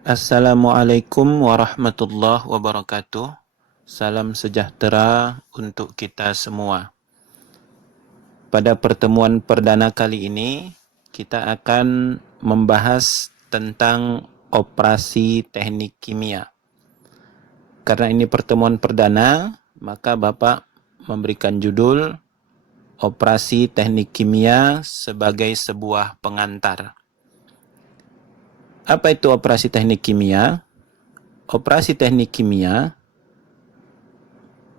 Assalamualaikum warahmatullahi wabarakatuh. Salam sejahtera untuk kita semua. Pada pertemuan perdana kali ini, kita akan membahas tentang operasi teknik kimia. Karena ini pertemuan perdana, maka Bapak memberikan judul Operasi Teknik Kimia sebagai sebuah pengantar. Apa itu operasi teknik kimia? Operasi teknik kimia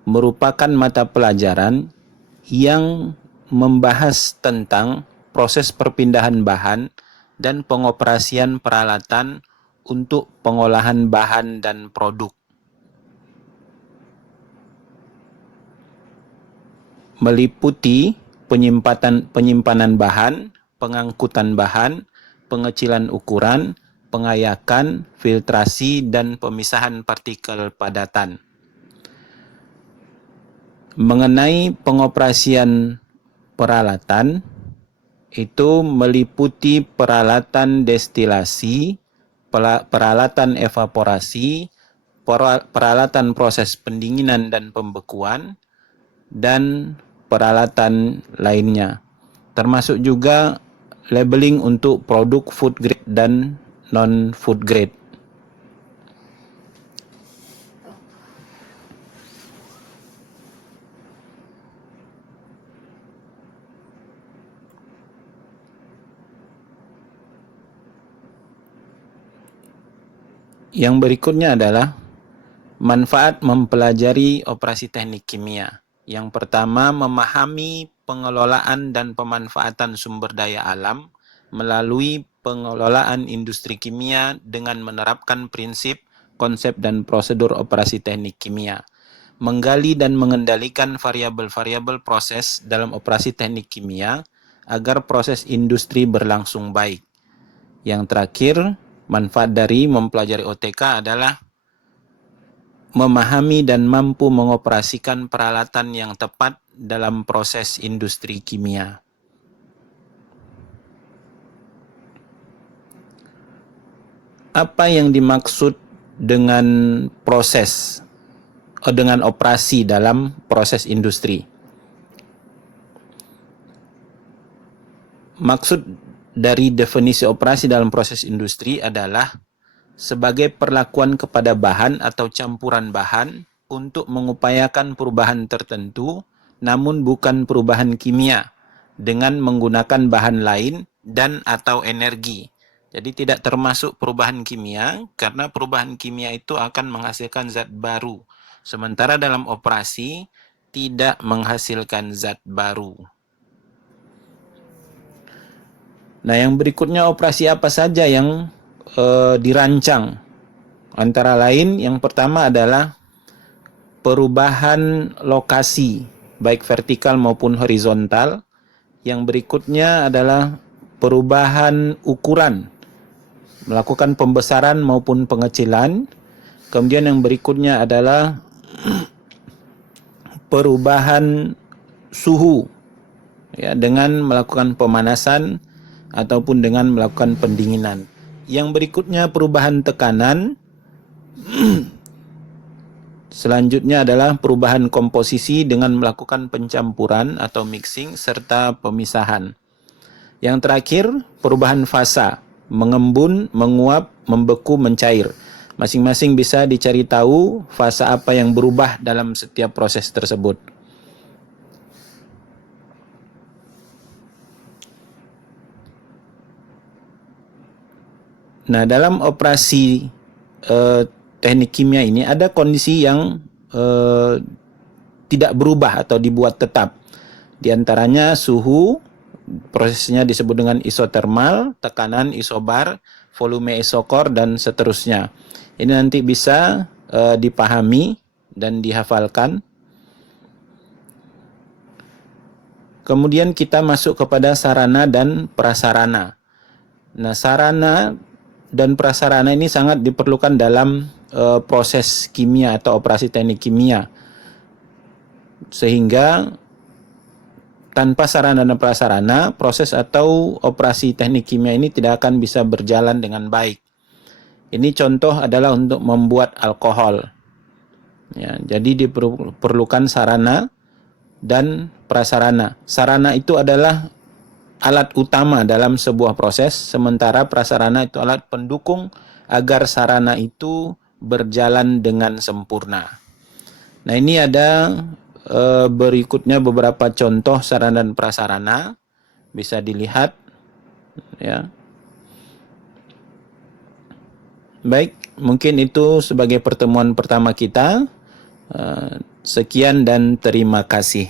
merupakan mata pelajaran yang membahas tentang proses perpindahan bahan dan pengoperasian peralatan untuk pengolahan bahan dan produk. Meliputi penyimpanan bahan, pengangkutan bahan, pengecilan ukuran, pengayakan, filtrasi, dan pemisahan partikel padatan. Mengenai pengoperasian peralatan, itu meliputi peralatan destilasi, peralatan evaporasi, peralatan proses pendinginan dan pembekuan, dan peralatan lainnya. Termasuk juga labeling untuk produk food grade dan non-food grade. Yang berikutnya adalah manfaat mempelajari operasi teknik kimia. Yang pertama, memahami pengelolaan dan pemanfaatan sumber daya alam melalui pengelolaan industri kimia dengan menerapkan prinsip, konsep, dan prosedur operasi teknik kimia. Menggali dan mengendalikan variabel-variabel proses dalam operasi teknik kimia agar proses industri berlangsung baik. Yang terakhir, manfaat dari mempelajari OTK adalah memahami dan mampu mengoperasikan peralatan yang tepat dalam proses industri kimia. Apa yang dimaksud dengan dengan operasi dalam proses industri? Maksud dari definisi operasi dalam proses industri adalah sebagai perlakuan kepada bahan atau campuran bahan untuk mengupayakan perubahan tertentu, namun bukan perubahan kimia, dengan menggunakan bahan lain dan atau energi. Jadi tidak termasuk perubahan kimia, karena perubahan kimia itu akan menghasilkan zat baru. Sementara dalam operasi, tidak menghasilkan zat baru. Nah, yang berikutnya operasi apa saja yang dirancang. Antara lain, yang pertama adalah perubahan lokasi, baik vertikal maupun horizontal. Yang berikutnya adalah perubahan ukuran, melakukan pembesaran maupun pengecilan. Kemudian yang berikutnya adalah perubahan suhu, ya, dengan melakukan pemanasan ataupun dengan melakukan pendinginan. Yang berikutnya perubahan tekanan. Selanjutnya adalah perubahan komposisi dengan melakukan pencampuran atau mixing serta pemisahan. Yang terakhir, perubahan fasa, mengembun, menguap, membeku, mencair. Masing-masing bisa dicari tahu fasa apa yang berubah dalam setiap proses tersebut. Nah, dalam operasi teknik kimia ini ada kondisi yang tidak berubah atau dibuat tetap. Di antaranya suhu, prosesnya disebut dengan isotermal, tekanan isobar, volume isokor, dan seterusnya. Ini nanti bisa dipahami dan dihafalkan. Kemudian kita masuk kepada sarana dan prasarana. Nah, sarana dan prasarana ini sangat diperlukan dalam proses kimia atau operasi teknik kimia. Sehingga tanpa sarana dan prasarana, proses atau operasi teknik kimia ini tidak akan bisa berjalan dengan baik. Ini contoh adalah untuk membuat alkohol. Ya, jadi diperlukan sarana dan prasarana. Sarana itu adalah alat utama dalam sebuah proses, sementara prasarana itu alat pendukung agar sarana itu berjalan dengan sempurna. Nah, ini ada berikutnya beberapa contoh sarana dan prasarana, bisa dilihat ya. Baik, mungkin itu sebagai pertemuan pertama kita. Sekian dan terima kasih.